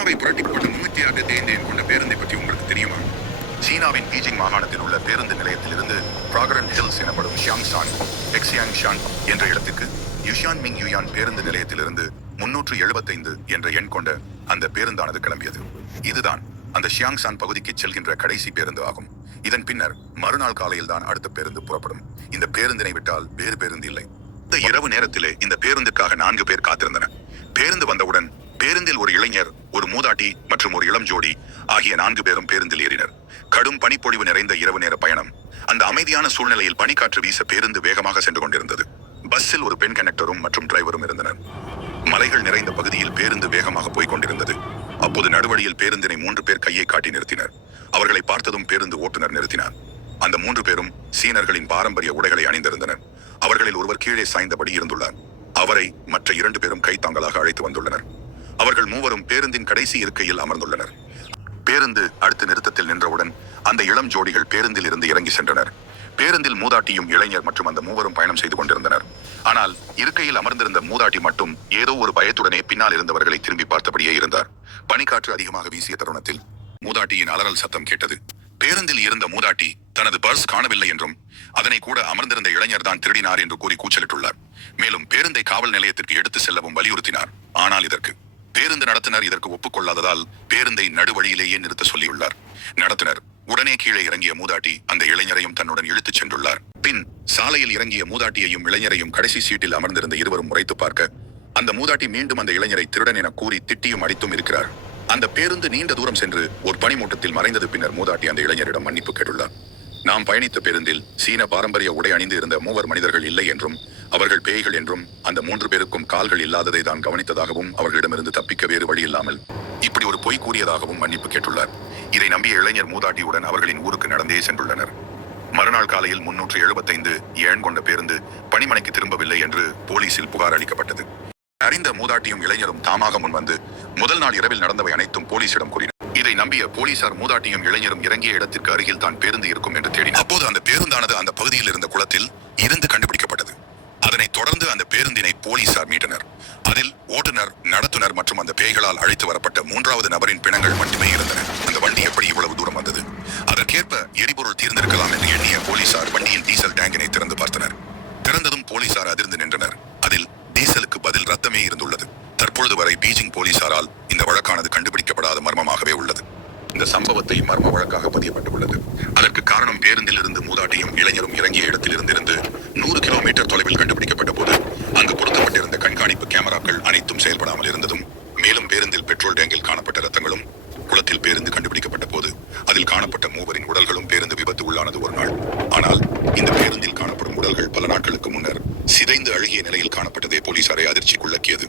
சீனாவை புரட்டி போட்ட முன்னூத்தி அறுபத்தி ஐந்து கொண்ட பேருந்தை பற்றி உங்களுக்கு தெரியுமா? சீனாவின் பீஜிங் மாகாணத்தில் உள்ள பேருந்து நிலையத்திலிருந்து பிராகரன் ஹில்ஸ் எனப்படும் ஷியாங்சான் எக்ஸியாங் ஷான் என்ற இடத்துக்கு யுஷான் மிங் யுயான் பேருந்து நிலையத்திலிருந்து முன்னூற்று எழுபத்தைந்து என்ற எண் கொண்ட அந்த பேருந்தானது கிளம்பியது. இதுதான் அந்த ஷியாங்சான் பகுதிக்கு செல்கின்ற கடைசி பேருந்து ஆகும். இதன் பின்னர் மறுநாள் காலையில் தான் அடுத்த பேருந்து புறப்படும். இந்த பேருந்தினை விட்டால் வேறு பேருந்து இல்லை. இந்த இரவு நேரத்திலே இந்த பேருந்துக்காக நான்கு பேர் காத்திருந்தனர். பேருந்து வந்தவுடன் பேருந்தில் ஒரு இளைஞர் ஒரு மூதாட்டி மற்றும் ஒரு இளம் ஜோடி ஆகிய நான்கு பேரும் பேருந்தில் ஏறினர். கடும் பனிப்பொழிவு நிறைந்த இரவு நேர பயணம். அந்த அமைதியான சூழ்நிலையில் பனிக்காற்று வீச பேருந்து வேகமாக சென்று கொண்டிருந்தது. பஸ்ஸில் ஒரு பெண் கண்டக்டரும் மற்றும் டிரைவரும் இருந்தனர். மலைகள் நிறைந்த பகுதியில் பேருந்து வேகமாக போய்க் கொண்டிருந்தது. அப்போது நடுவழியில் பேருந்தினை மூன்று பேர் கையை காட்டி நிறுத்தினர். அவர்களை பார்த்ததும் பேருந்து ஓட்டுநர் நிறுத்தினார். அந்த மூன்று பேரும் சீனர்களின் பாரம்பரிய உடைகளை அணிந்திருந்தனர். அவர்களில் ஒருவர் கீழே சாய்ந்தபடி இருந்துள்ளார். அவரை மற்ற இரண்டு பேரும் கைத்தாங்கலாக அழைத்து வந்துள்ளனர். அவர்கள் மூவரும் பேருந்தின் கடைசி இருக்கையில் அமர்ந்துள்ளனர். பேருந்து அடுத்த நிறுத்தத்தில் நின்றவுடன் அந்த இளம் ஜோடிகள் பேருந்தில் இருந்து இறங்கி சென்றனர். பேருந்தில் மூதாட்டியும் இளைஞர் மற்றும் அந்த மூவரும் பயணம் செய்து கொண்டிருந்தனர். ஆனால் இருக்கையில் அமர்ந்திருந்த மூதாட்டி மட்டும் ஏதோ ஒரு பயத்துடனே பின்னால் இருந்தவர்களை திரும்பி பார்த்தபடியே இருந்தார். பனிக்காற்று அதிகமாக வீசிய தருணத்தில் மூதாட்டியின் அலறல் சத்தம் கேட்டது. பேருந்தில் இருந்த மூதாட்டி தனது பர்ஸ் காணவில்லை என்றும் அதனை கூட அமர்ந்திருந்த இளைஞர் தான் திருடினார் என்று கூறி கூச்சலிட்டுள்ளார். மேலும் பேருந்தை காவல் நிலையத்திற்கு எடுத்து செல்லவும் வலியுறுத்தினார். ஆனால் இதற்கு பேருந்து நடத்துனர் இதற்கு ஒப்புக்கொள்ளாததால் பேருந்தை நடுவழியிலேயே நிறுத்த சொல்லியுள்ளார். நடத்துனர் உடனே கீழே இறங்கிய மூதாட்டி அந்த இளைஞரையும் தன்னுடன் இழுத்துச் சென்றுள்ளார். பின் சாலையில் இறங்கிய மூதாட்டியையும் இளைஞரையும் கடைசி சீட்டில் அமர்ந்திருந்த இருவரும் முறைத்து பார்க்க அந்த மூதாட்டி மீண்டும் அந்த இளைஞரை திருடன் என கூறி திட்டியும் அடித்தும் இருக்கிறார். அந்த பேருந்து நீண்ட தூரம் சென்று ஒரு பனிமூட்டத்தில் மறைந்தது பின்னர் மூதாட்டி அந்த இளைஞரிடம் மன்னிப்பு கேட்டுள்ளார். நாம் பயணித்த பேருந்தில் சீன பாரம்பரிய உடை அணிந்து இருந்த மூவர் மனிதர்கள் இல்லை என்றும் அவர்கள் பேய்கள் என்றும் அந்த மூன்று பேருக்கும் கால்கள் இல்லாததை தான் கவனித்ததாகவும் அவர்களிடமிருந்து தப்பிக்க வேறு வழி இல்லாமல் இப்படி ஒரு பொய் கூறியதாகவும் மன்னிப்பு கேட்டுள்ளார். இதை நம்பிய இளைஞர் மூதாட்டியுடன் அவர்களின் ஊருக்கு நடந்தே சென்றுள்ளனர். மறுநாள் காலையில் முன்னூற்று எழுபத்தைந்து ஏன் கொண்ட பேருந்து பணிமனைக்கு திரும்பவில்லை என்று போலீசில் புகார் அளிக்கப்பட்டது. அறிந்த மூதாட்டியும் இளைஞரும் தாமாக முன்வந்து முதல் நாள் இரவில் நடந்தவை அனைத்தும் போலீசிடம் கூறினர். இதை நம்பிய போலீசார் மூதாட்டியும் இளைஞரும் இறங்கிய இடத்திற்கு அருகில் தான் பேருந்து இருக்கும் என்று தேடினார். அப்போது அந்த பேருந்தானது அந்த பகுதியில் இருந்த குளத்தில் இருந்து கண்டுபிடிக்க தொடர்ந்து அந்த பேருந்தினை போலீசார் மீட்டனர். அதில் ஓட்டுநர் நடத்துனர் மற்றும் அந்த பேய்களால் அழைத்து வரப்பட்ட மூன்றாவது நபரின் பிணங்கள் மட்டுமே இருந்தன. அந்த வண்டி எப்படி இவ்வளவு தூரம் வந்தது? அதற்கேற்ப எரிபொருள் தீர்ந்திருக்கலாம் என்று எண்ணிய போலீசார் வண்டியின் டீசல் டேங்கினை திறந்து பார்த்தனர். திறந்ததும் போலீசார் அதிர்ந்து நின்றனர். அதில் டீசலுக்கு பதில் ரத்தமே இருந்துள்ளது. தற்பொழுது வரை பீஜிங் போலீசாரால் இந்த வழக்கானது கண்டுபிடிக்கப்படாத மர்மமாகவே உள்ளது. இந்த சம்பவத்தை மர்ம வழக்காக பதியப்பட்டுள்ளது. அதற்கு காரணம் பேருந்தில் இருந்து மூதாட்டியும் இளைஞரும் இறங்கிய இடத்தில் இருந்திருந்து நூறு கிலோமீட்டர் தொலைவில் கண்டுபிடிக்கப்பட்டது கண்காணிப்பு அனைத்தும் செயல்படாமல் இருந்ததும் மேலும் பேருந்தில் பெட்ரோல் டேங்கில் காணப்பட்ட ரத்தங்களும் குளத்தில் பேருந்து கண்டுபிடிக்கப்பட்ட போது அதில் காணப்பட்ட மூவரின் உடல்களும் பேருந்து விபத்து உள்ளானது ஒரு நாள். ஆனால் இந்த பேருந்தில் காணப்படும் உடல்கள் பல நாட்களுக்கு முன்னர் சிதைந்து அழுகிய நிலையில் காணப்பட்டதே போலீசாரை அதிர்ச்சிக்குள்ளக்கியது.